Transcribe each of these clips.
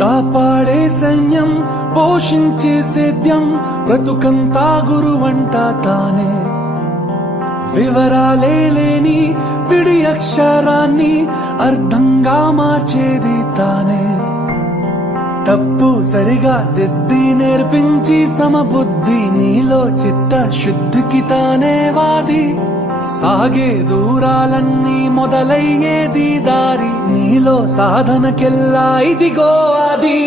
కాపాడే సైన్యం పోషించే సేద్యం బ్రతుకంతా గురువంట తానే వివరాలే లేని విడి అక్షరాన్ని అర్థంగా మార్చేది తానే తప్పు సరిగా దిద్ది నేర్పించి సమబుద్ధి నీలో చిత్త శుద్ధికి తానే వాది సాగే దూరాలన్నీ మొదలయ్యేది దారి నీలో సాధనకెల్లా ఇదిగో అది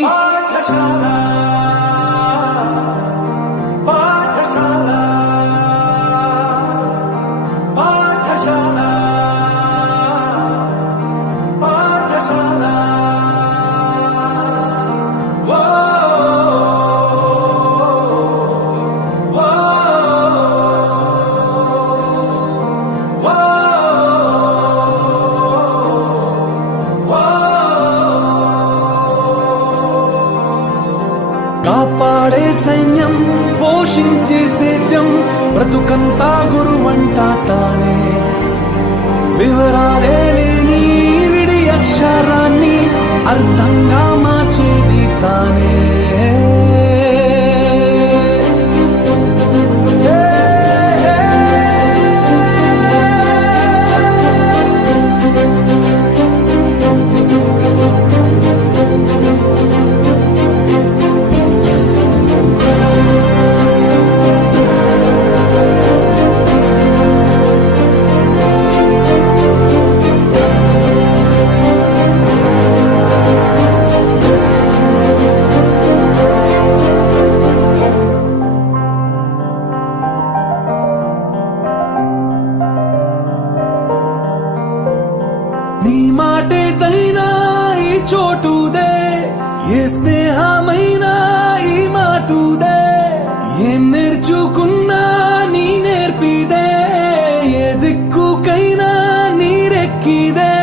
కాపాడే సైన్యం పోషించే సేద్యం బ్రతుకంతా గురువంట తానే వివరాలే లేని విడి అక్షరాన్ని అర్థంగా మార్చేది తానే నీ మాటేదైనా ఈ చోటుదే ఏ స్నేహమైనా ఈ మాటుదే ఏం నేర్చుకున్నా నీ నేర్పిదే ఏ దిక్కుకైనా నీరెక్కిదే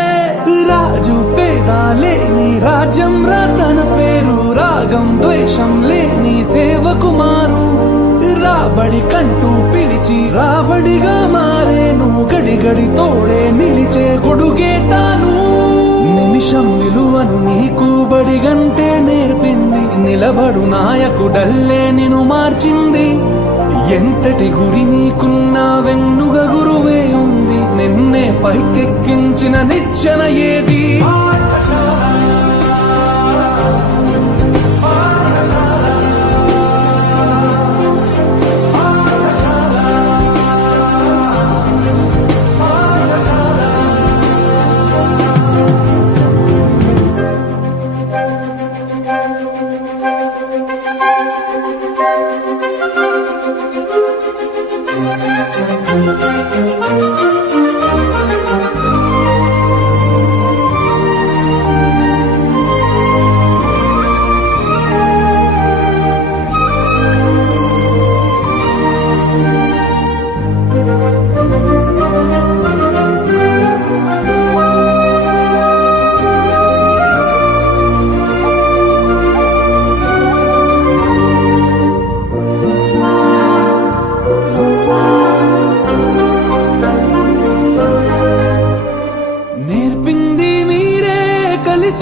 రాజు పేదాలే నీ రాజ్యం తన పేరు రాగం ద్వేషం లేని సేవకుమారు రాబడి కంటూ పిలిచి రాబడిగా మారేను గడి గడి తోడే నిలిచే గొడుగే తాను నిమిషం విలువను నీకు బడిగంటే నేర్పింది నిలబడు నాయకుడల్లే నిన్ను మార్చింది ఎంతటి గురి నీకున్నా వెన్నుగ గురువే ఉంది నిన్నే పైకెక్కించిన నిచ్చెన ఏది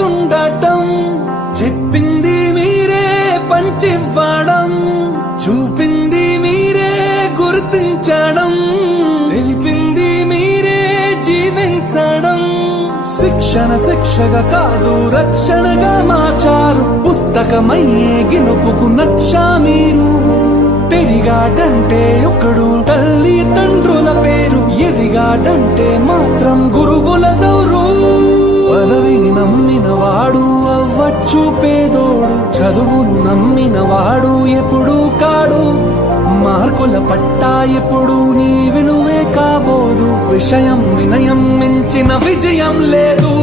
ఉండటం చెప్పింది మీరే పంచివ్వడం చూపింది మీరే గుర్తించడం తెలిపింది మీరే జీవించడం శిక్షగా కాదు రక్షణగా మార్చారు పుస్తకమయ్యే గెలుపుకు నక్షా మీరు పెరిగాడంటే ఒకడు తల్లి తండ్రుల పేరు ఎదిగాడంటే మాత్రం గురువుల సౌరు పదవిని నమ్మిన వాడు అవ్వచ్చు పేదోడు చదువును నమ్మిన వాడు ఎప్పుడు కాడు మార్కుల పట్టా ఎప్పుడు నీ విలువే కాబోదు విషయం వినయం మించిన విజయం లేదు